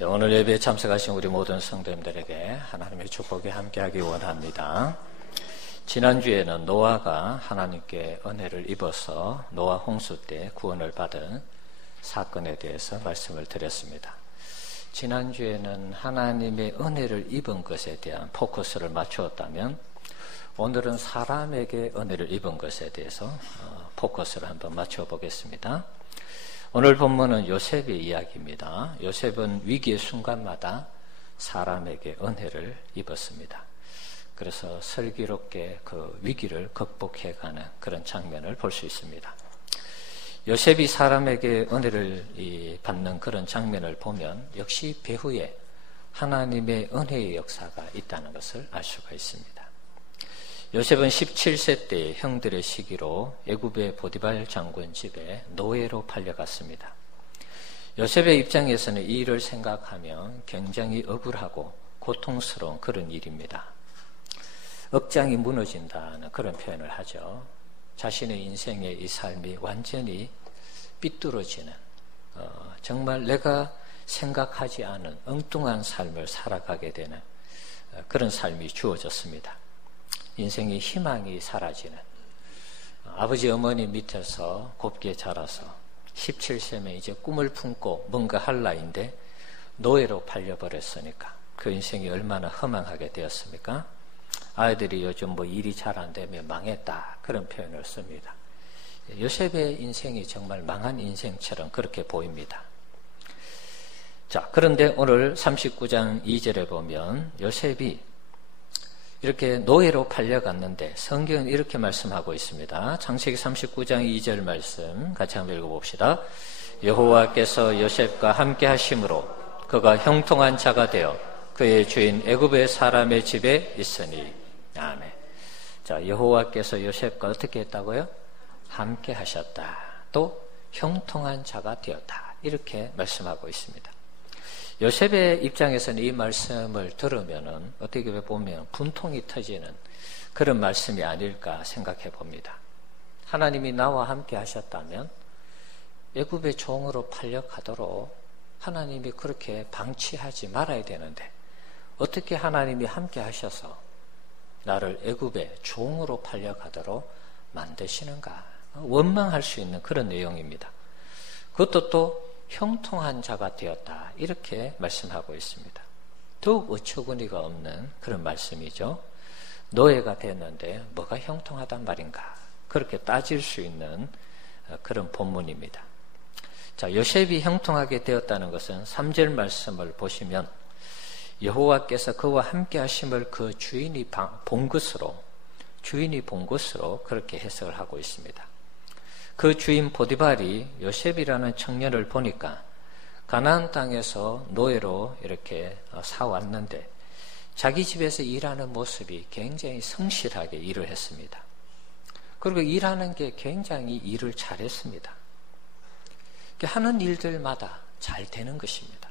오늘 예배에 참석하신 우리 모든 성도님들에게 하나님의 축복이 함께하기 원합니다. 지난주에는 노아가 하나님께 은혜를 입어서 노아 홍수 때 구원을 받은 사건에 대해서 말씀을 드렸습니다. 지난주에는 하나님의 은혜를 입은 것에 대한 포커스를 맞추었다면 오늘은 사람에게 은혜를 입은 것에 대해서 포커스를 한번 맞춰 보겠습니다. 오늘 본문은 요셉의 이야기입니다. 요셉은 위기의 순간마다 사람에게 은혜를 입었습니다. 그래서 슬기롭게 그 위기를 극복해가는 그런 장면을 볼 수 있습니다. 요셉이 사람에게 은혜를 받는 그런 장면을 보면 역시 배후에 하나님의 은혜의 역사가 있다는 것을 알 수가 있습니다. 요셉은 17세 때 형들의 시기로 애굽의 보디발 장군 집에 노예로 팔려갔습니다. 요셉의 입장에서는 이 일을 생각하면 굉장히 억울하고 고통스러운 그런 일입니다. 억장이 무너진다는 그런 표현을 하죠. 자신의 인생의 이 삶이 완전히 삐뚤어지는 정말 내가 생각하지 않은 엉뚱한 삶을 살아가게 되는 그런 삶이 주어졌습니다. 인생의 희망이 사라지는, 아버지 어머니 밑에서 곱게 자라서 17세면 이제 꿈을 품고 뭔가 할 나이인데 노예로 팔려버렸으니까 그 인생이 얼마나 허망하게 되었습니까? 아이들이 요즘 뭐 일이 잘 안 되면 망했다 그런 표현을 씁니다. 요셉의 인생이 정말 망한 인생처럼 그렇게 보입니다. 자, 그런데 오늘 39장 2절에 보면 요셉이 이렇게 노예로 팔려갔는데 성경은 이렇게 말씀하고 있습니다. 창세기 39장 2절 말씀 같이 한번 읽어봅시다. 여호와께서 요셉과 함께 하심으로 그가 형통한 자가 되어 그의 주인 애굽의 사람의 집에 있으니. 아멘. 자, 여호와께서 요셉과 어떻게 했다고요? 함께 하셨다. 또 형통한 자가 되었다. 이렇게 말씀하고 있습니다. 요셉의 입장에서는 이 말씀을 들으면은 어떻게 보면 분통이 터지는 그런 말씀이 아닐까 생각해 봅니다. 하나님이 나와 함께 하셨다면 애굽의 종으로 팔려가도록 하나님이 그렇게 방치하지 말아야 되는데 어떻게 하나님이 함께 하셔서 나를 애굽의 종으로 팔려가도록 만드시는가? 원망할 수 있는 그런 내용입니다. 그것도 또 형통한 자가 되었다 이렇게 말씀하고 있습니다. 더욱 어처구니가 없는 그런 말씀이죠. 노예가 됐는데 뭐가 형통하단 말인가 그렇게 따질 수 있는 그런 본문입니다. 자, 요셉이 형통하게 되었다는 것은 3절 말씀을 보시면 여호와께서 그와 함께 하심을 그 주인이 본 것으로 그렇게 해석을 하고 있습니다. 그 주인 보디발이 요셉이라는 청년을 보니까 가나안 땅에서 노예로 이렇게 사왔는데 자기 집에서 일하는 모습이 굉장히 성실하게 일을 했습니다. 그리고 일하는 게 굉장히 일을 잘했습니다. 하는 일들마다 잘 되는 것입니다.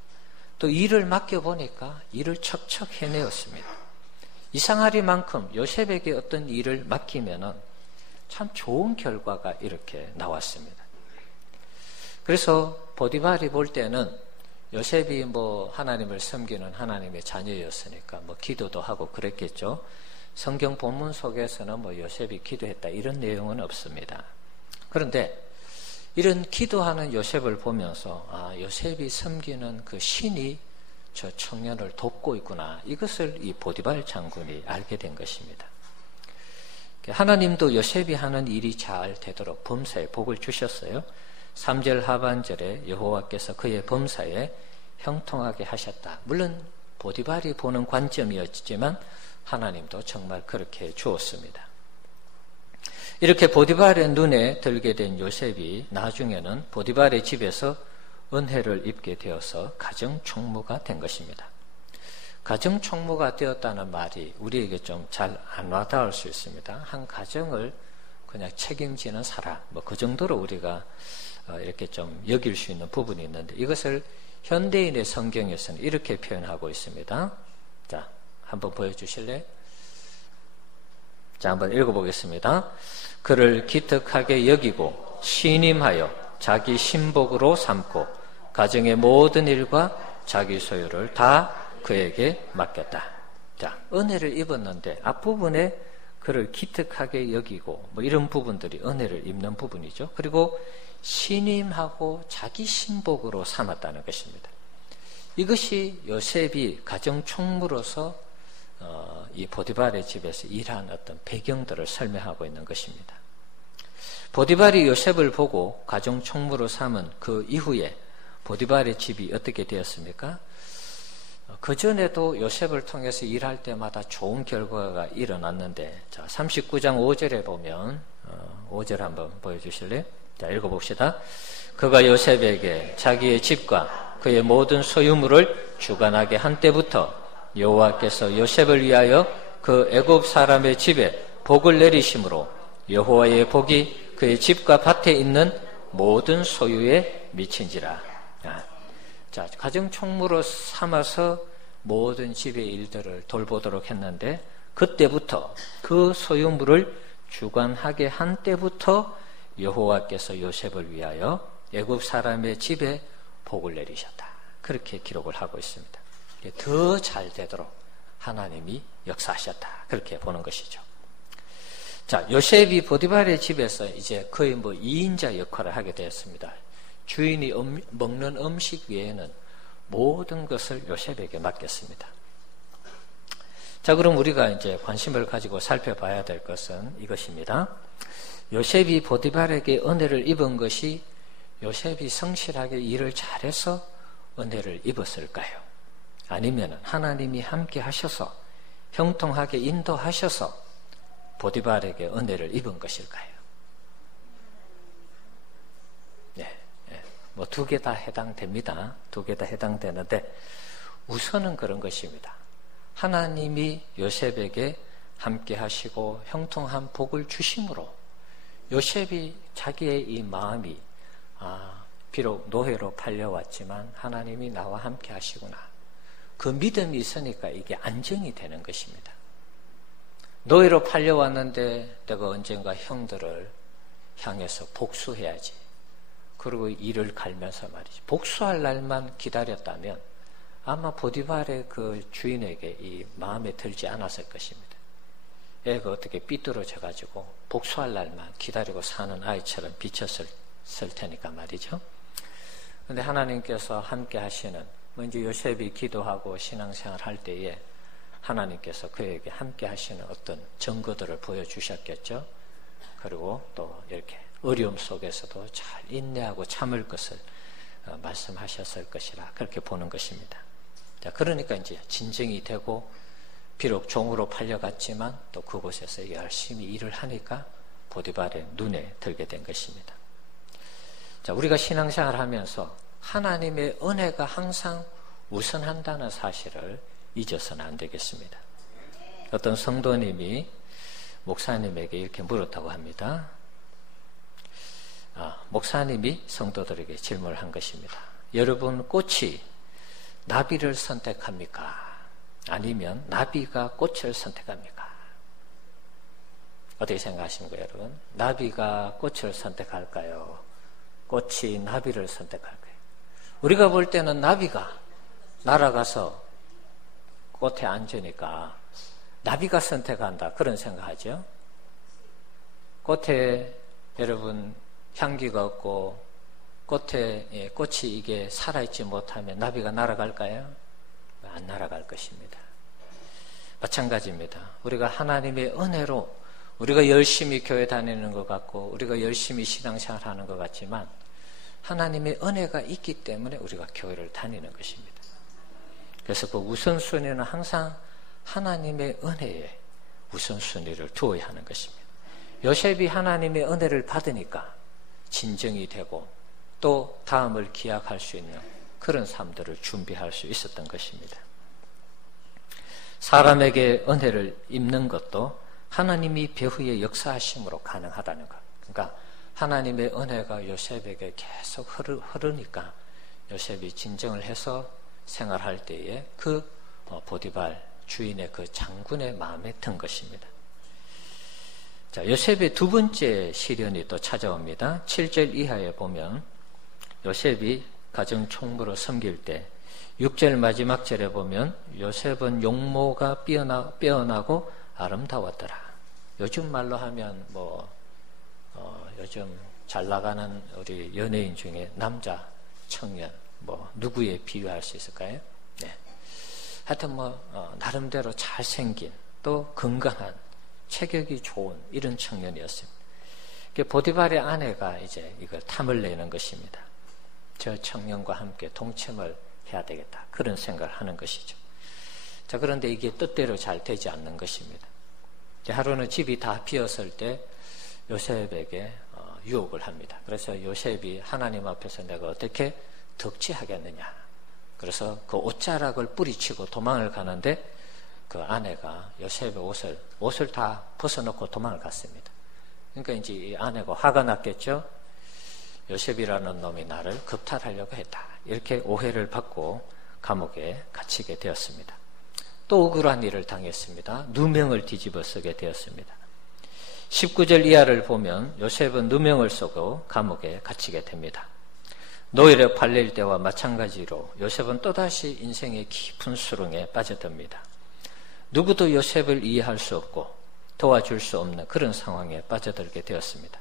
또 일을 맡겨보니까 일을 척척 해내었습니다. 이상하리만큼 요셉에게 어떤 일을 맡기면은 참 좋은 결과가 이렇게 나왔습니다. 그래서 보디발이 볼 때는 요셉이 뭐 하나님을 섬기는 하나님의 자녀였으니까 뭐 기도도 하고 그랬겠죠. 성경 본문 속에서는 뭐 요셉이 기도했다 이런 내용은 없습니다. 그런데 이런 기도하는 요셉을 보면서 요셉이 섬기는 그 신이 저 청년을 돕고 있구나. 이것을 이 보디발 장군이 알게 된 것입니다. 하나님도 요셉이 하는 일이 잘 되도록 범사에 복을 주셨어요. 3절 하반절에 여호와께서 그의 범사에 형통하게 하셨다. 물론 보디발이 보는 관점이었지만 하나님도 정말 그렇게 주었습니다. 이렇게 보디발의 눈에 들게 된 요셉이 나중에는 보디발의 집에서 은혜를 입게 되어서 가정총무가 된 것입니다. 가정총무가 되었다는 말이 우리에게 좀 잘 안 와닿을 수 있습니다. 한 가정을 그냥 책임지는 사람, 뭐 그 정도로 우리가 이렇게 좀 여길 수 있는 부분이 있는데 이것을 현대인의 성경에서는 이렇게 표현하고 있습니다. 자, 한번 보여주실래요? 자, 한번 읽어보겠습니다. 그를 기특하게 여기고 신임하여 자기 신복으로 삼고 가정의 모든 일과 자기 소유를 다 그에게 맡겼다. 자, 은혜를 입었는데 앞부분에 그를 기특하게 여기고 뭐 이런 부분들이 은혜를 입는 부분이죠. 그리고 신임하고 자기 신복으로 삼았다는 것입니다. 이것이 요셉이 가정 총무로서 이 보디발의 집에서 일한 어떤 배경들을 설명하고 있는 것입니다. 보디발이 요셉을 보고 가정 총무로 삼은 그 이후에 보디발의 집이 어떻게 되었습니까? 그전에도 요셉을 통해서 일할 때마다 좋은 결과가 일어났는데, 자, 39장 5절에 보면 5절 한번 보여주실래요? 자, 읽어봅시다. 그가 요셉에게 자기의 집과 그의 모든 소유물을 주관하게 한 때부터 여호와께서 요셉을 위하여 그 애굽 사람의 집에 복을 내리심으로 여호와의 복이 그의 집과 밭에 있는 모든 소유에 미친지라. 자, 가정 총무로 삼아서 모든 집의 일들을 돌보도록 했는데, 그때부터 그 소유물을 주관하게 한 때부터 여호와께서 요셉을 위하여 애굽 사람의 집에 복을 내리셨다. 그렇게 기록을 하고 있습니다. 더 잘 되도록 하나님이 역사하셨다. 그렇게 보는 것이죠. 자, 요셉이 보디발의 집에서 이제 거의 2인자 역할을 하게 되었습니다. 주인이 먹는 음식 외에는 모든 것을 요셉에게 맡겼습니다. 자, 그럼 우리가 이제 관심을 가지고 살펴봐야 될 것은 이것입니다. 요셉이 보디발에게 은혜를 입은 것이 요셉이 성실하게 일을 잘해서 은혜를 입었을까요? 아니면 하나님이 함께 하셔서 형통하게 인도하셔서 보디발에게 은혜를 입은 것일까요? 두 개 다 해당됩니다. 두 개 다 해당되는데 우선은 그런 것입니다. 하나님이 요셉에게 함께 하시고 형통한 복을 주심으로 요셉이 자기의 이 마음이 비록 노예로 팔려왔지만 하나님이 나와 함께 하시구나. 그 믿음이 있으니까 이게 안정이 되는 것입니다. 노예로 팔려왔는데 내가 언젠가 형들을 향해서 복수해야지. 그리고 이를 갈면서 말이지. 복수할 날만 기다렸다면 아마 보디발의 그 주인에게 이 마음에 들지 않았을 것입니다. 애가 어떻게 삐뚤어져가지고 복수할 날만 기다리고 사는 아이처럼 비쳤을 테니까 말이죠. 그런데 하나님께서 함께 하시는, 먼저 요셉이 기도하고 신앙생활 할 때에 하나님께서 그에게 함께 하시는 어떤 증거들을 보여주셨겠죠. 그리고 또 이렇게 어려움 속에서도 잘 인내하고 참을 것을 말씀하셨을 것이라 그렇게 보는 것입니다. 자, 그러니까 이제 진정이 되고 비록 종으로 팔려갔지만 또 그곳에서 열심히 일을 하니까 보디발의 눈에 들게 된 것입니다. 자, 우리가 신앙생활을 하면서 하나님의 은혜가 항상 우선한다는 사실을 잊어서는 안 되겠습니다. 어떤 성도님이 목사님에게 이렇게 물었다고 합니다. 목사님이 성도들에게 질문을 한 것입니다. 여러분, 꽃이 나비를 선택합니까? 아니면 나비가 꽃을 선택합니까? 어떻게 생각하십니까, 여러분? 나비가 꽃을 선택할까요? 꽃이 나비를 선택할까요? 우리가 볼 때는 나비가 날아가서 꽃에 앉으니까 나비가 선택한다, 그런 생각하죠. 꽃에 여러분 향기가 없고 꽃이 이게 살아있지 못하면 나비가 날아갈까요? 안 날아갈 것입니다. 마찬가지입니다. 우리가 하나님의 은혜로 우리가 열심히 교회 다니는 것 같고 우리가 열심히 신앙생활 하는 것 같지만 하나님의 은혜가 있기 때문에 우리가 교회를 다니는 것입니다. 그래서 그 우선순위는 항상 하나님의 은혜에 우선순위를 두어야 하는 것입니다. 요셉이 하나님의 은혜를 받으니까 진정이 되고 또 다음을 기약할 수 있는 그런 삶들을 준비할 수 있었던 것입니다. 사람에게 은혜를 입는 것도 하나님이 배후의 역사하심으로 가능하다는 것. 그러니까 하나님의 은혜가 요셉에게 계속 흐르니까 요셉이 진정을 해서 생활할 때에 그 보디발 주인의 그 장군의 마음에 든 것입니다. 자, 요셉의 두 번째 시련이 또 찾아옵니다. 7절 이하에 보면 요셉이 가정 총무로 섬길 때 6절 마지막 절에 보면 요셉은 용모가 빼어나고 아름다웠더라. 요즘 말로 하면 요즘 잘 나가는 우리 연예인 중에 남자 청년 누구에 비유할 수 있을까요? 네. 하여튼 나름대로 잘생긴 또 건강한 체격이 좋은 이런 청년이었습니다. 보디발의 아내가 이제 이걸 탐을 내는 것입니다. 저 청년과 함께 동침을 해야 되겠다. 그런 생각을 하는 것이죠. 자, 그런데 이게 뜻대로 잘 되지 않는 것입니다. 하루는 집이 다 비었을 때 요셉에게 유혹을 합니다. 그래서 요셉이 하나님 앞에서 내가 어떻게 덕지하겠느냐. 그래서 그 옷자락을 뿌리치고 도망을 가는데 그 아내가 요셉의 옷을 다 벗어놓고 도망을 갔습니다. 그러니까 이제 이 아내가 화가 났겠죠. 요셉이라는 놈이 나를 겁탈하려고 했다. 이렇게 오해를 받고 감옥에 갇히게 되었습니다. 또 억울한 일을 당했습니다. 누명을 뒤집어 쓰게 되었습니다. 19절 이하를 보면 요셉은 누명을 쓰고 감옥에 갇히게 됩니다. 노예로 팔릴 때와 마찬가지로 요셉은 또다시 인생의 깊은 수렁에 빠져듭니다. 누구도 요셉을 이해할 수 없고 도와줄 수 없는 그런 상황에 빠져들게 되었습니다.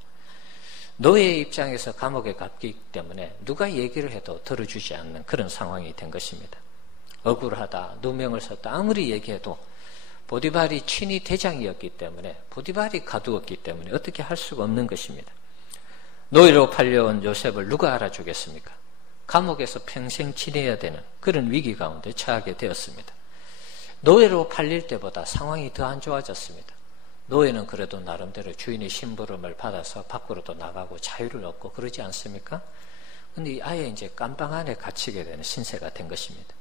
노예의 입장에서 감옥에 갔기 때문에 누가 얘기를 해도 들어주지 않는 그런 상황이 된 것입니다. 억울하다, 누명을 썼다 아무리 얘기해도 보디발이 친위 대장이었기 때문에 보디발이 가두었기 때문에 어떻게 할 수가 없는 것입니다. 노예로 팔려온 요셉을 누가 알아주겠습니까? 감옥에서 평생 지내야 되는 그런 위기 가운데 처하게 되었습니다. 노예로 팔릴 때보다 상황이 더 안 좋아졌습니다. 노예는 그래도 나름대로 주인의 심부름을 받아서 밖으로도 나가고 자유를 얻고 그러지 않습니까? 근데 아예 이제 깜빵 안에 갇히게 되는 신세가 된 것입니다.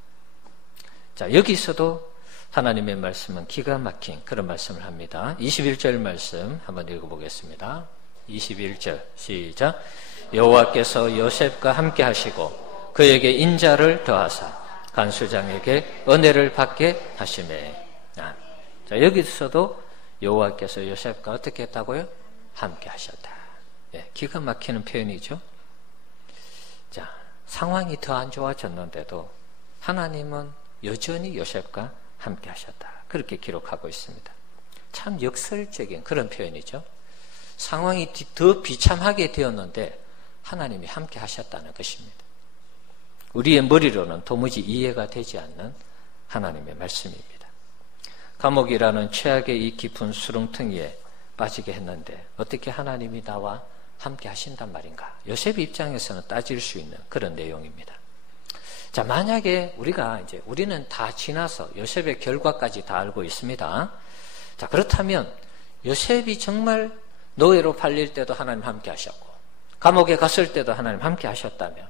자, 여기서도 하나님의 말씀은 기가 막힌 그런 말씀을 합니다. 21절 말씀 한번 읽어보겠습니다. 21절 시작. 여호와께서 요셉과 함께 하시고 그에게 인자를 더하사 간수장에게 은혜를 받게 하시매. 자, 여기서도 여호와께서 요셉과 어떻게 했다고요? 함께 하셨다. 예, 기가 막히는 표현이죠. 자, 상황이 더 안 좋아졌는데도 하나님은 여전히 요셉과 함께 하셨다. 그렇게 기록하고 있습니다. 참 역설적인 그런 표현이죠. 상황이 더 비참하게 되었는데 하나님이 함께 하셨다는 것입니다. 우리의 머리로는 도무지 이해가 되지 않는 하나님의 말씀입니다. 감옥이라는 최악의 이 깊은 수렁텅이에 빠지게 했는데 어떻게 하나님이 나와 함께 하신단 말인가? 요셉 입장에서는 따질 수 있는 그런 내용입니다. 자, 만약에 우리는 다 지나서 요셉의 결과까지 다 알고 있습니다. 자, 그렇다면 요셉이 정말 노예로 팔릴 때도 하나님 함께 하셨고 감옥에 갔을 때도 하나님 함께 하셨다면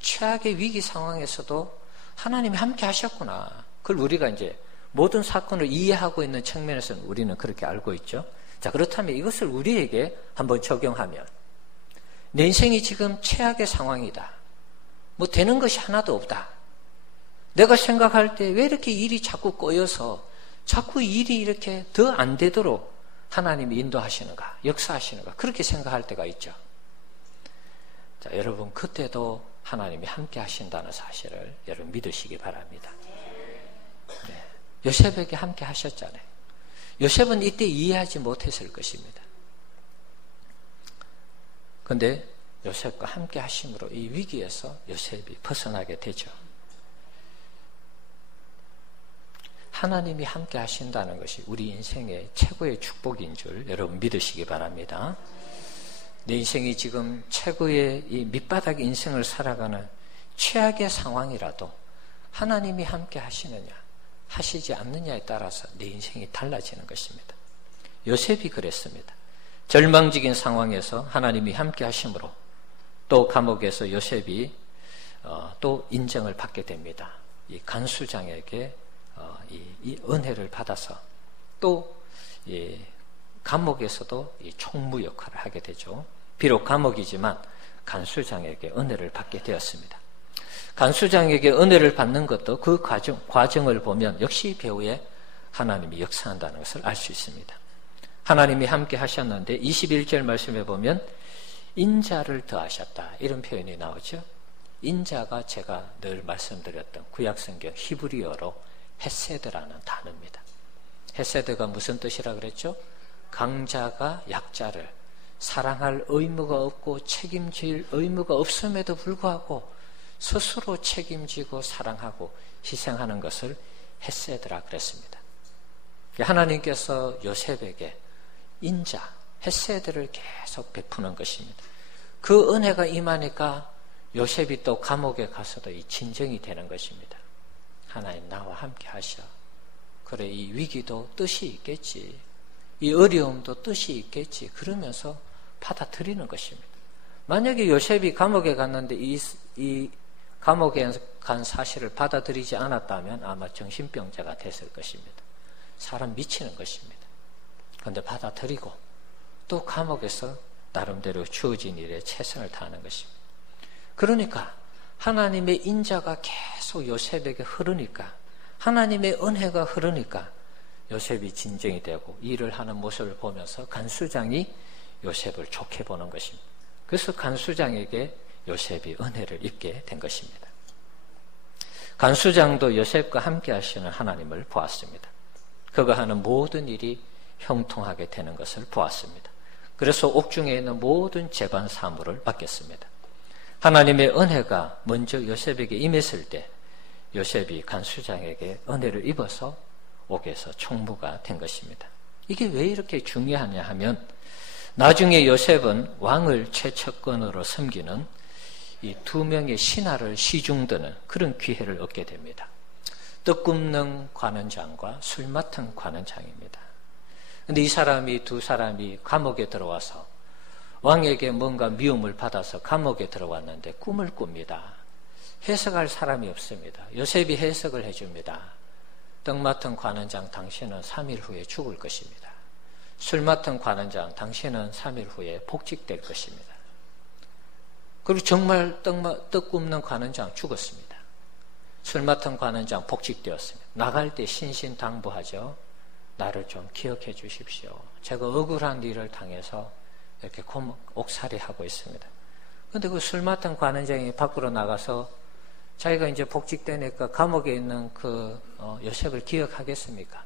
최악의 위기 상황에서도 하나님이 함께 하셨구나. 그걸 우리가 이제 모든 사건을 이해하고 있는 측면에서는 우리는 그렇게 알고 있죠. 자, 그렇다면 이것을 우리에게 한번 적용하면 내 인생이 지금 최악의 상황이다. 되는 것이 하나도 없다. 내가 생각할 때 왜 이렇게 일이 자꾸 꼬여서 자꾸 일이 이렇게 더 안 되도록 하나님이 인도하시는가, 역사하시는가, 그렇게 생각할 때가 있죠. 자, 여러분, 그때도 하나님이 함께 하신다는 사실을 여러분 믿으시기 바랍니다. 네. 요셉에게 함께 하셨잖아요. 요셉은 이때 이해하지 못했을 것입니다. 그런데 요셉과 함께 하심으로 이 위기에서 요셉이 벗어나게 되죠. 하나님이 함께 하신다는 것이 우리 인생의 최고의 축복인 줄 여러분 믿으시기 바랍니다. 내 인생이 지금 최고의 이 밑바닥 인생을 살아가는 최악의 상황이라도 하나님이 함께 하시느냐 하시지 않느냐에 따라서 내 인생이 달라지는 것입니다. 요셉이 그랬습니다. 절망적인 상황에서 하나님이 함께 하심으로 또 감옥에서 요셉이 또 인정을 받게 됩니다. 이 간수장에게 이 은혜를 받아서 또 감옥에서도 이 총무 역할을 하게 되죠. 비록 감옥이지만 간수장에게 은혜를 받게 되었습니다. 간수장에게 은혜를 받는 것도 그 과정을 보면 역시 배후에 하나님이 역사한다는 것을 알 수 있습니다. 하나님이 함께 하셨는데 21절 말씀에 보면 인자를 더하셨다 이런 표현이 나오죠. 인자가 제가 늘 말씀드렸던 구약성경 히브리어로 헤세드라는 단어입니다. 헤세드가 무슨 뜻이라 그랬죠? 강자가 약자를 사랑할 의무가 없고 책임질 의무가 없음에도 불구하고 스스로 책임지고 사랑하고 희생하는 것을 헤세드라 그랬습니다. 하나님께서 요셉에게 인자, 헤세드를 계속 베푸는 것입니다. 그 은혜가 임하니까 요셉이 또 감옥에 가서도 이 진정이 되는 것입니다. 하나님 나와 함께 하셔. 그래 이 위기도 뜻이 있겠지. 이 어려움도 뜻이 있겠지. 그러면서 받아들이는 것입니다. 만약에 요셉이 감옥에 갔는데 이 감옥에 간 사실을 받아들이지 않았다면 아마 정신병자가 됐을 것입니다. 사람 미치는 것입니다. 그런데 받아들이고 또 감옥에서 나름대로 주어진 일에 최선을 다하는 것입니다. 그러니까 하나님의 인자가 계속 요셉에게 흐르니까 하나님의 은혜가 흐르니까 요셉이 진정이 되고 일을 하는 모습을 보면서 간수장이 요셉을 좋게 보는 것입니다. 그래서 간수장에게 요셉이 은혜를 입게 된 것입니다. 간수장도 요셉과 함께 하시는 하나님을 보았습니다. 그가 하는 모든 일이 형통하게 되는 것을 보았습니다. 그래서 옥중에 있는 모든 재반 사물을 맡겼습니다. 하나님의 은혜가 먼저 요셉에게 임했을 때 요셉이 간수장에게 은혜를 입어서 옥에서 총무가 된 것입니다. 이게 왜 이렇게 중요하냐 하면 나중에 요셉은 왕을 최측근으로 섬기는 이 두 명의 신하를 시중드는 그런 기회를 얻게 됩니다. 떡 굽는 관원장과 술 맡은 관원장입니다. 그런데 이 두 사람이 감옥에 들어와서 왕에게 뭔가 미움을 받아서 감옥에 들어왔는데 꿈을 꿉니다. 해석할 사람이 없습니다. 요셉이 해석을 해줍니다. 떡 맡은 관원장, 당신은 3일 후에 죽을 것입니다. 술 맡은 관원장, 당신은 3일 후에 복직될 것입니다. 그리고 정말 떡 굽는 관원장 죽었습니다. 술 맡은 관원장 복직되었습니다. 나갈 때 신신당부하죠. 나를 좀 기억해 주십시오. 제가 억울한 일을 당해서 이렇게 옥살이하고 있습니다. 그런데 그 술 맡은 관원장이 밖으로 나가서 자기가 이제 복직되니까 감옥에 있는 요셉을 기억하겠습니까?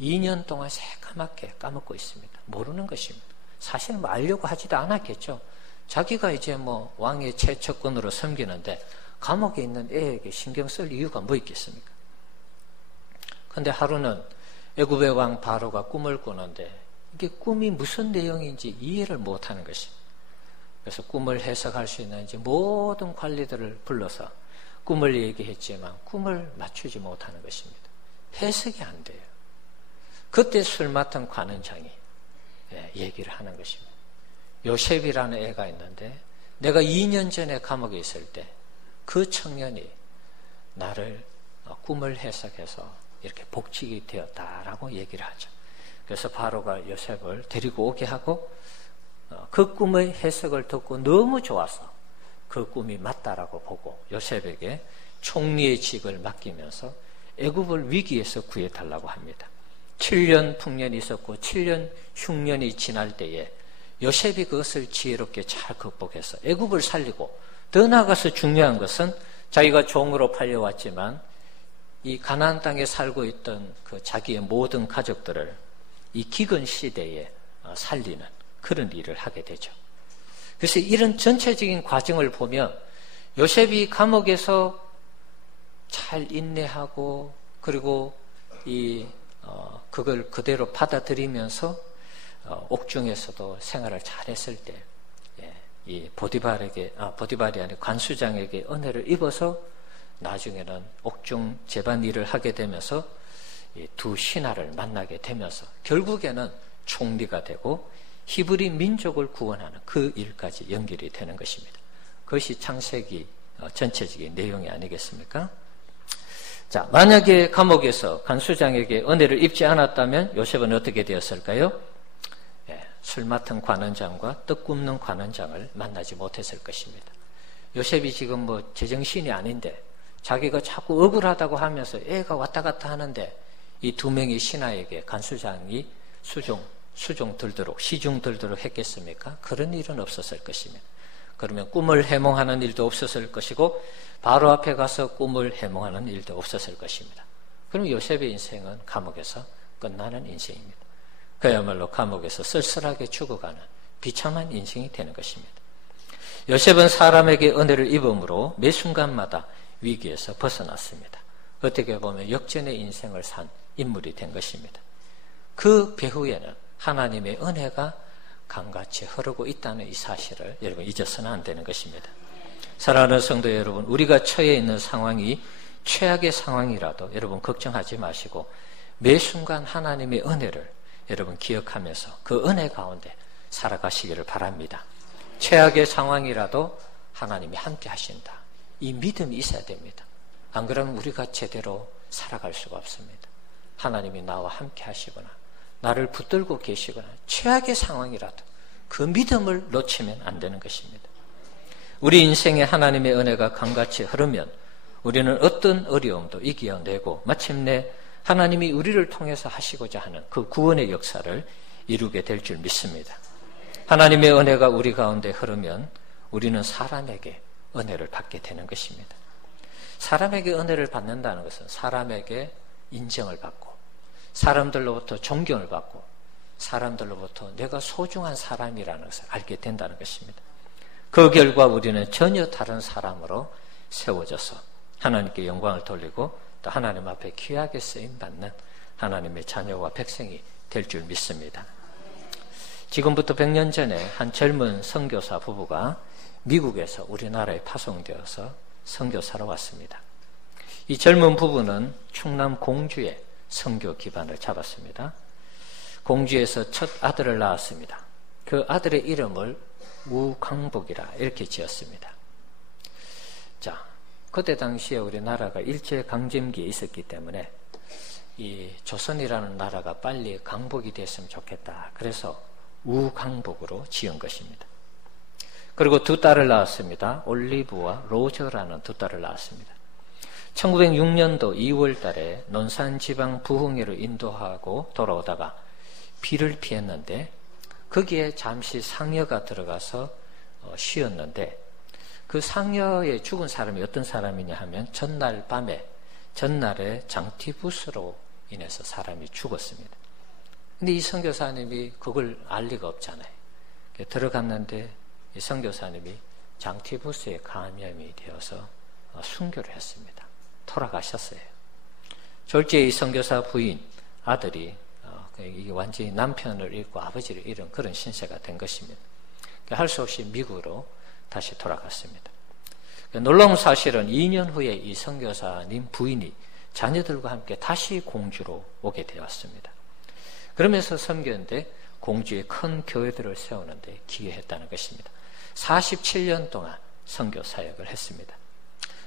2년 동안 새까맣게 까먹고 있습니다. 모르는 것입니다. 사실 뭐 알려고 하지도 않았겠죠. 자기가 이제 뭐 왕의 최측근으로 섬기는데 감옥에 있는 애에게 신경 쓸 이유가 뭐 있겠습니까? 그런데 하루는 애굽의 왕 바로가 꿈을 꾸는데 이게 꿈이 무슨 내용인지 이해를 못하는 것입니다. 그래서 꿈을 해석할 수 있는 이제 모든 관리들을 불러서 꿈을 얘기했지만 꿈을 맞추지 못하는 것입니다. 해석이 안 돼요. 그때 술 맡은 관원장이 얘기를 하는 것입니다. 요셉이라는 애가 있는데 내가 2년 전에 감옥에 있을 때 그 청년이 나를 꿈을 해석해서 이렇게 복직이 되었다라고 얘기를 하죠. 그래서 바로가 요셉을 데리고 오게 하고 그 꿈의 해석을 듣고 너무 좋아서 그 꿈이 맞다라고 보고 요셉에게 총리의 직을 맡기면서 애굽을 위기에서 구해달라고 합니다. 7년 풍년이 있었고 7년 흉년이 지날 때에 요셉이 그것을 지혜롭게 잘 극복해서 애굽을 살리고 더 나아가서 중요한 것은 자기가 종으로 팔려왔지만 이 가나안 땅에 살고 있던 그 자기의 모든 가족들을 이 기근 시대에 살리는 그런 일을 하게 되죠. 그래서 이런 전체적인 과정을 보면 요셉이 감옥에서 잘 인내하고 그리고 그걸 그대로 받아들이면서 옥중에서도 생활을 잘했을 때 이 보디발이 아니라 관수장에게 은혜를 입어서 나중에는 옥중 재반 일을 하게 되면서 이 두 신하를 만나게 되면서 결국에는 총리가 되고 히브리 민족을 구원하는 그 일까지 연결이 되는 것입니다. 그것이 창세기 전체적인 내용이 아니겠습니까? 자, 만약에 감옥에서 간수장에게 은혜를 입지 않았다면 요셉은 어떻게 되었을까요? 술 맡은 관원장과 떡 굽는 관원장을 만나지 못했을 것입니다. 요셉이 지금 뭐 제정신이 아닌데 자기가 자꾸 억울하다고 하면서 애가 왔다 갔다 하는데 이 두 명의 신하에게 간수장이 시중 들도록 했겠습니까? 그런 일은 없었을 것입니다. 그러면 꿈을 해몽하는 일도 없었을 것이고 바로 앞에 가서 꿈을 해몽하는 일도 없었을 것입니다. 그럼 요셉의 인생은 감옥에서 끝나는 인생입니다. 그야말로 감옥에서 쓸쓸하게 죽어가는 비참한 인생이 되는 것입니다. 요셉은 사람에게 은혜를 입음으로 매 순간마다 위기에서 벗어났습니다. 어떻게 보면 역전의 인생을 산 인물이 된 것입니다. 그 배후에는 하나님의 은혜가 강같이 흐르고 있다는 이 사실을 여러분 잊어서는 안 되는 것입니다. 사랑하는 성도 여러분, 우리가 처해 있는 상황이 최악의 상황이라도 여러분 걱정하지 마시고 매 순간 하나님의 은혜를 여러분 기억하면서 그 은혜 가운데 살아가시기를 바랍니다. 최악의 상황이라도 하나님이 함께 하신다. 이 믿음이 있어야 됩니다. 안 그러면 우리가 제대로 살아갈 수가 없습니다. 하나님이 나와 함께 하시거나 나를 붙들고 계시거나 최악의 상황이라도 그 믿음을 놓치면 안 되는 것입니다. 우리 인생에 하나님의 은혜가 강같이 흐르면 우리는 어떤 어려움도 이겨내고 마침내 하나님이 우리를 통해서 하시고자 하는 그 구원의 역사를 이루게 될 줄 믿습니다. 하나님의 은혜가 우리 가운데 흐르면 우리는 사람에게 은혜를 받게 되는 것입니다. 사람에게 은혜를 받는다는 것은 사람에게 인정을 받고 사람들로부터 존경을 받고 사람들로부터 내가 소중한 사람이라는 것을 알게 된다는 것입니다. 그 결과 우리는 전혀 다른 사람으로 세워져서 하나님께 영광을 돌리고 또 하나님 앞에 귀하게 쓰임받는 하나님의 자녀와 백성이 될 줄 믿습니다. 지금부터 100년 전에 한 젊은 선교사 부부가 미국에서 우리나라에 파송되어서 선교사로 왔습니다. 이 젊은 부부는 충남 공주에 선교 기반을 잡았습니다. 공주에서 첫 아들을 낳았습니다. 그 아들의 이름을 우광복이라 이렇게 지었습니다. 자, 그때 당시에 우리나라가 일제강점기에 있었기 때문에 이 조선이라는 나라가 빨리 강복이 됐으면 좋겠다. 그래서 우광복으로 지은 것입니다. 그리고 두 딸을 낳았습니다. 올리브와 로저라는 두 딸을 낳았습니다. 1906년도 2월 달에 논산지방 부흥회를 인도하고 돌아오다가 비를 피했는데 거기에 잠시 상여가 들어가서 쉬었는데 그 상여에 죽은 사람이 어떤 사람이냐 하면 전날에 장티푸스로 인해서 사람이 죽었습니다. 근데 이 선교사님이 그걸 알 리가 없잖아요. 들어갔는데 이 선교사님이 장티푸스에 감염이 되어서 순교를 했습니다. 돌아가셨어요. 졸지에 이 선교사 부인 아들이 이게 완전히 남편을 잃고 아버지를 잃은 그런 신세가 된 것입니다. 할 수 없이 미국으로 다시 돌아갔습니다. 놀라운 사실은 2년 후에 이 선교사님 부인이 자녀들과 함께 다시 공주로 오게 되었습니다. 그러면서 선교인데 공주에 큰 교회들을 세우는데 기여했다는 것입니다. 47년 동안 선교 사역을 했습니다.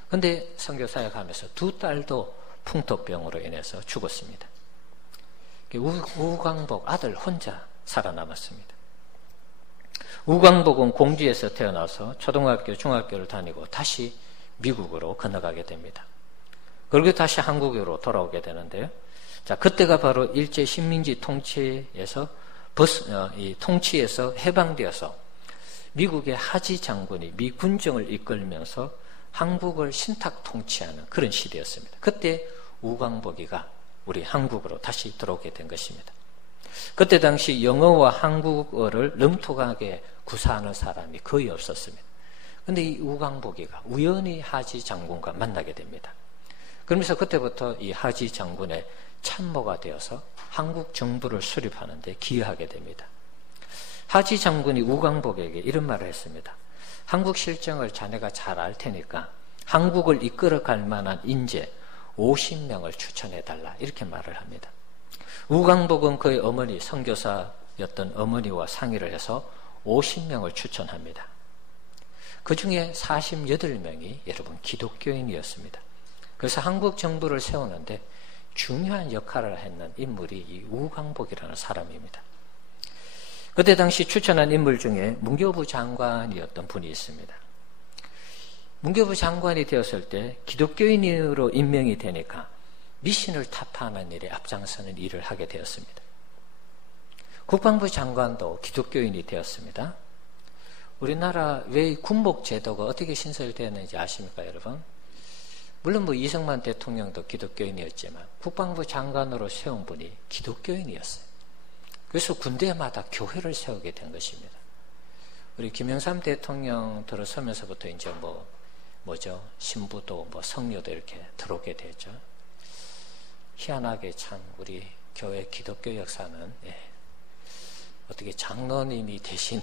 그런데 선교 사역하면서 두 딸도 풍토병으로 인해서 죽었습니다. 우광복 아들 혼자 살아남았습니다. 우광복은 공주에서 태어나서 초등학교, 중학교를 다니고 다시 미국으로 건너가게 됩니다. 그리고 다시 한국으로 돌아오게 되는데요. 자, 그때가 바로 일제 식민지 통치에서 해방되어서 미국의 하지 장군이 미 군정을 이끌면서 한국을 신탁 통치하는 그런 시대였습니다. 그때 우광복이가 우리 한국으로 다시 들어오게 된 것입니다. 그때 당시 영어와 한국어를 능통하게 구사하는 사람이 거의 없었습니다. 그런데 이 우광복이가 우연히 하지 장군과 만나게 됩니다. 그러면서 그때부터 이 하지 장군의 참모가 되어서 한국 정부를 수립하는 데 기여하게 됩니다. 하지 장군이 우광복에게 이런 말을 했습니다. 한국 실정을 자네가 잘 알 테니까 한국을 이끌어갈 만한 인재 50명을 추천해달라 이렇게 말을 합니다. 우광복은 그의 어머니 선교사였던 어머니와 상의를 해서 50명을 추천합니다. 그 중에 48명이 여러분 기독교인이었습니다. 그래서 한국 정부를 세우는데 중요한 역할을 했는 인물이 이 우광복이라는 사람입니다. 그때 당시 추천한 인물 중에 문교부 장관이었던 분이 있습니다. 문교부 장관이 되었을 때 기독교인으로 임명이 되니까 미신을 타파하는 일에 앞장서는 일을 하게 되었습니다. 국방부 장관도 기독교인이 되었습니다. 우리나라 왜 군복 제도가 어떻게 신설되었는지 아십니까, 여러분? 물론 이승만 대통령도 기독교인이었지만 국방부 장관으로 세운 분이 기독교인이었어요. 그래서 군대마다 교회를 세우게 된 것입니다. 우리 김영삼 대통령 들어서면서부터 이제 뭐죠? 신부도 성녀도 이렇게 들어오게 되죠. 희한하게 참 우리 교회 기독교 역사는 어떻게 장로님이 되신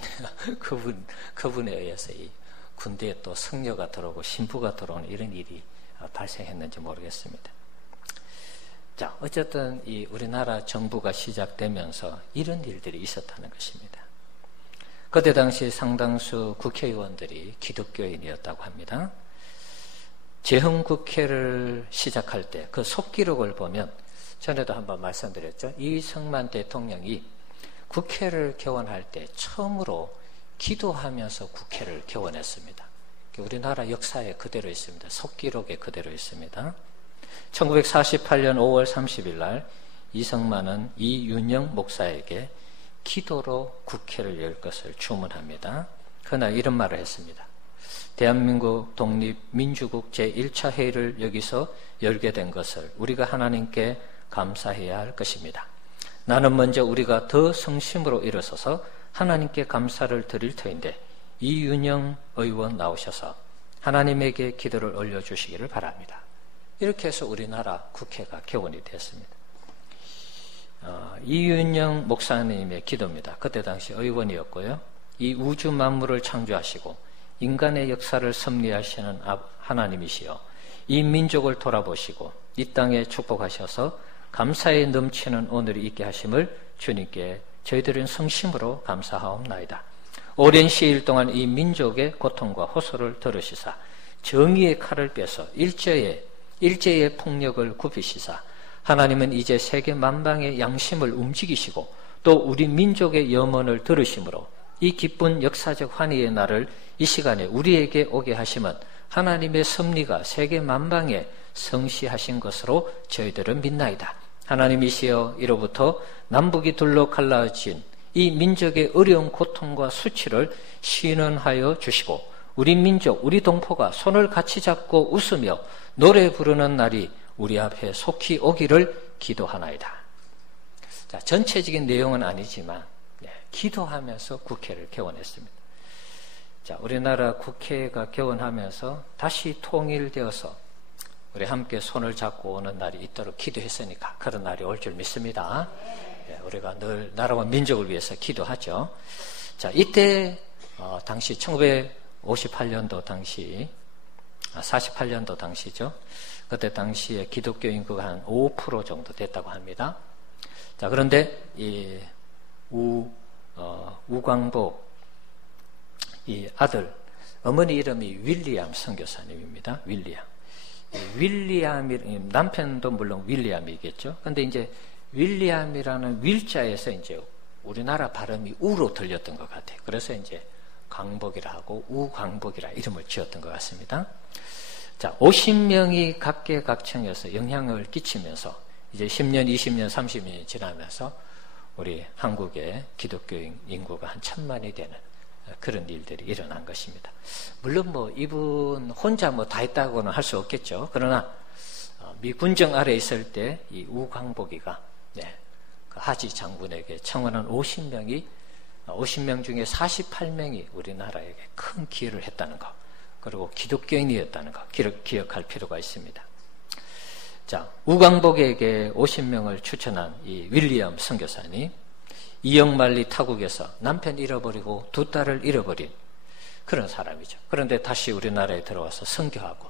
그분에 의해서 이 군대에 또 성녀가 들어오고 신부가 들어오는 이런 일이 발생했는지 모르겠습니다. 자, 어쨌든 이 우리나라 정부가 시작되면서 이런 일들이 있었다는 것입니다. 그때 당시 상당수 국회의원들이 기독교인이었다고 합니다. 재헌국회를 시작할 때 그 속기록을 보면 전에도 한번 말씀드렸죠. 이승만 대통령이 국회를 개원할 때 처음으로 기도하면서 국회를 개원했습니다. 우리나라 역사에 그대로 있습니다. 속기록에 그대로 있습니다. 1948년 5월 30일 날 이승만은 이윤영 목사에게 기도로 국회를 열 것을 주문합니다. 그날 이런 말을 했습니다. 대한민국 독립민주국 제1차 회의를 여기서 열게 된 것을 우리가 하나님께 감사해야 할 것입니다. 나는 먼저 우리가 더 성심으로 일어서서 하나님께 감사를 드릴 터인데 이윤영 의원 나오셔서 하나님에게 기도를 올려주시기를 바랍니다. 이렇게 해서 우리나라 국회가 개원이 됐습니다. 이윤영 목사님의 기도입니다. 그때 당시 의원이었고요. 이 우주 만물을 창조하시고 인간의 역사를 섭리하시는 하나님이시여 이 민족을 돌아보시고 이 땅에 축복하셔서 감사에 넘치는 오늘이 있게 하심을 주님께 저희들은 성심으로 감사하옵나이다. 오랜 시일 동안 이 민족의 고통과 호소를 들으시사 정의의 칼을 빼서 일제의 폭력을 굽히시사 하나님은 이제 세계 만방의 양심을 움직이시고 또 우리 민족의 염원을 들으심으로 이 기쁜 역사적 환희의 날을 이 시간에 우리에게 오게 하심은 하나님의 섭리가 세계 만방에 성시하신 것으로 저희들은 믿나이다. 하나님이시여 이로부터 남북이 둘로 갈라진 이 민족의 어려운 고통과 수치를 신원하여 주시고 우리 민족, 우리 동포가 손을 같이 잡고 웃으며 노래 부르는 날이 우리 앞에 속히 오기를 기도하나이다. 자, 전체적인 내용은 아니지만 기도하면서 국회를 개원했습니다. 자, 우리나라 국회가 개원하면서 다시 통일되어서 우리 함께 손을 잡고 오는 날이 있도록 기도했으니까 그런 날이 올 줄 믿습니다. 우리가 늘 나라와 민족을 위해서 기도하죠. 자, 이때 당시 1958년도 당시 48년도 당시죠. 그때 당시에 기독교 인구가 한 5% 정도 됐다고 합니다. 자, 그런데 이 우광복 이 아들 어머니 이름이 윌리엄 선교사님입니다. 윌리엄이 남편도 물론 윌리엄이겠죠. 근데 이제 윌리엄이라는 윌자에서 이제 우리나라 발음이 우로 들렸던 것 같아요. 그래서 이제 광복이라 하고 우광복이라 이름을 지었던 것 같습니다. 자, 50명이 각계각층에서 영향을 끼치면서 이제 10년, 20년, 30년이 지나면서 우리 한국의 기독교인 인구가 한 1,000만이 되는 그런 일들이 일어난 것입니다. 물론 이분 혼자 다 했다고는 할 수 없겠죠. 그러나 미 군정 아래 있을 때 이 우광복이가 그 하지 장군에게 청원한 50명 중에 48명이 우리나라에게 큰 기여를 했다는 것, 그리고 기독교인이었다는 것 기억할 필요가 있습니다. 자, 우광복에게 50명을 추천한 이 윌리엄 선교사님, 이영만리 타국에서 남편 잃어버리고 두 딸을 잃어버린 그런 사람이죠. 그런데 다시 우리나라에 들어와서 선교하고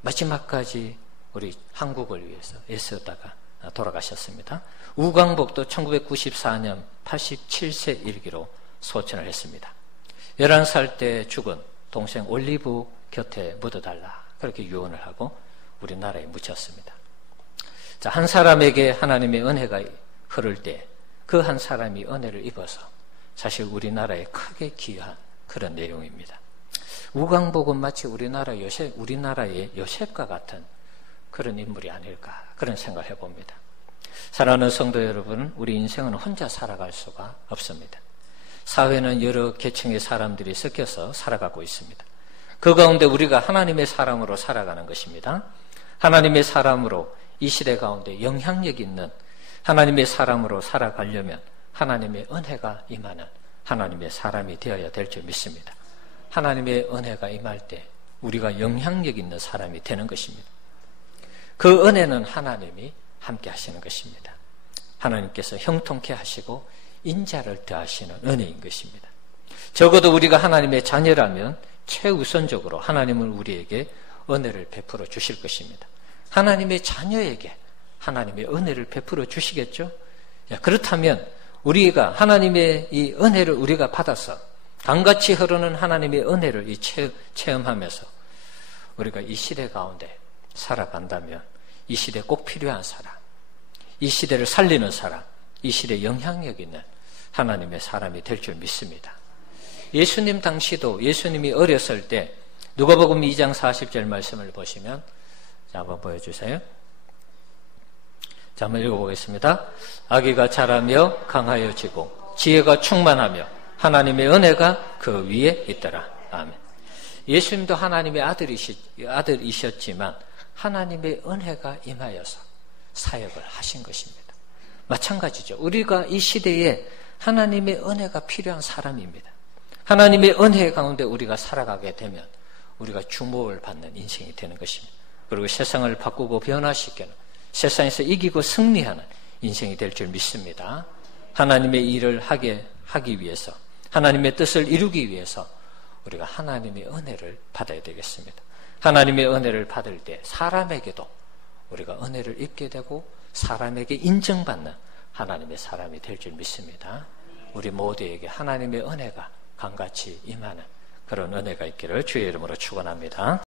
마지막까지 우리 한국을 위해서 애쓰다가 돌아가셨습니다. 우광복도 1994년 87세 일기로 소천을 했습니다. 11살 때 죽은 동생 올리브 곁에 묻어달라 그렇게 유언을 하고 우리나라에 묻혔습니다. 자, 한 사람에게 하나님의 은혜가 흐를 때 그 한 사람이 은혜를 입어서 사실 우리나라에 크게 기여한 그런 내용입니다. 우광복은 마치 우리나라의 요셉과 같은 그런 인물이 아닐까 그런 생각을 해봅니다. 사랑하는 성도 여러분, 우리 인생은 혼자 살아갈 수가 없습니다. 사회는 여러 계층의 사람들이 섞여서 살아가고 있습니다. 그 가운데 우리가 하나님의 사람으로 살아가는 것입니다. 하나님의 사람으로 이 시대 가운데 영향력 있는 하나님의 사람으로 살아가려면 하나님의 은혜가 임하는 하나님의 사람이 되어야 될 줄 믿습니다. 하나님의 은혜가 임할 때 우리가 영향력 있는 사람이 되는 것입니다. 그 은혜는 하나님이 함께 하시는 것입니다. 하나님께서 형통케 하시고 인자를 더하시는 은혜인 것입니다. 적어도 우리가 하나님의 자녀라면 최우선적으로 하나님은 우리에게 은혜를 베풀어 주실 것입니다. 하나님의 자녀에게 하나님의 은혜를 베풀어 주시겠죠? 그렇다면 우리가 하나님의 이 은혜를 우리가 받아서 강같이 흐르는 하나님의 은혜를 체험하면서 우리가 이 시대 가운데 살아간다면 이 시대에 꼭 필요한 사람, 이 시대를 살리는 사람, 이 시대에 영향력 있는 하나님의 사람이 될 줄 믿습니다. 예수님 당시도 예수님이 어렸을 때 누가복음 2장 40절 말씀을 보시면 자, 한번 보여주세요. 자, 한번 읽어보겠습니다. 아기가 자라며 강하여지고 지혜가 충만하며 하나님의 은혜가 그 위에 있더라. 아멘. 예수님도 하나님의 아들이셨지만 하나님의 은혜가 임하여서 사역을 하신 것입니다. 마찬가지죠. 우리가 이 시대에 하나님의 은혜가 필요한 사람입니다. 하나님의 은혜 가운데 우리가 살아가게 되면 우리가 주목을 받는 인생이 되는 것입니다. 그리고 세상을 바꾸고 변화시키는 세상에서 이기고 승리하는 인생이 될 줄 믿습니다. 하나님의 일을 하기 위해서 하나님의 뜻을 이루기 위해서 우리가 하나님의 은혜를 받아야 되겠습니다. 하나님의 은혜를 받을 때 사람에게도 우리가 은혜를 입게 되고 사람에게 인정받는 하나님의 사람이 될 줄 믿습니다. 우리 모두에게 하나님의 은혜가 강같이 임하는 그런 은혜가 있기를 주의 이름으로 축원합니다.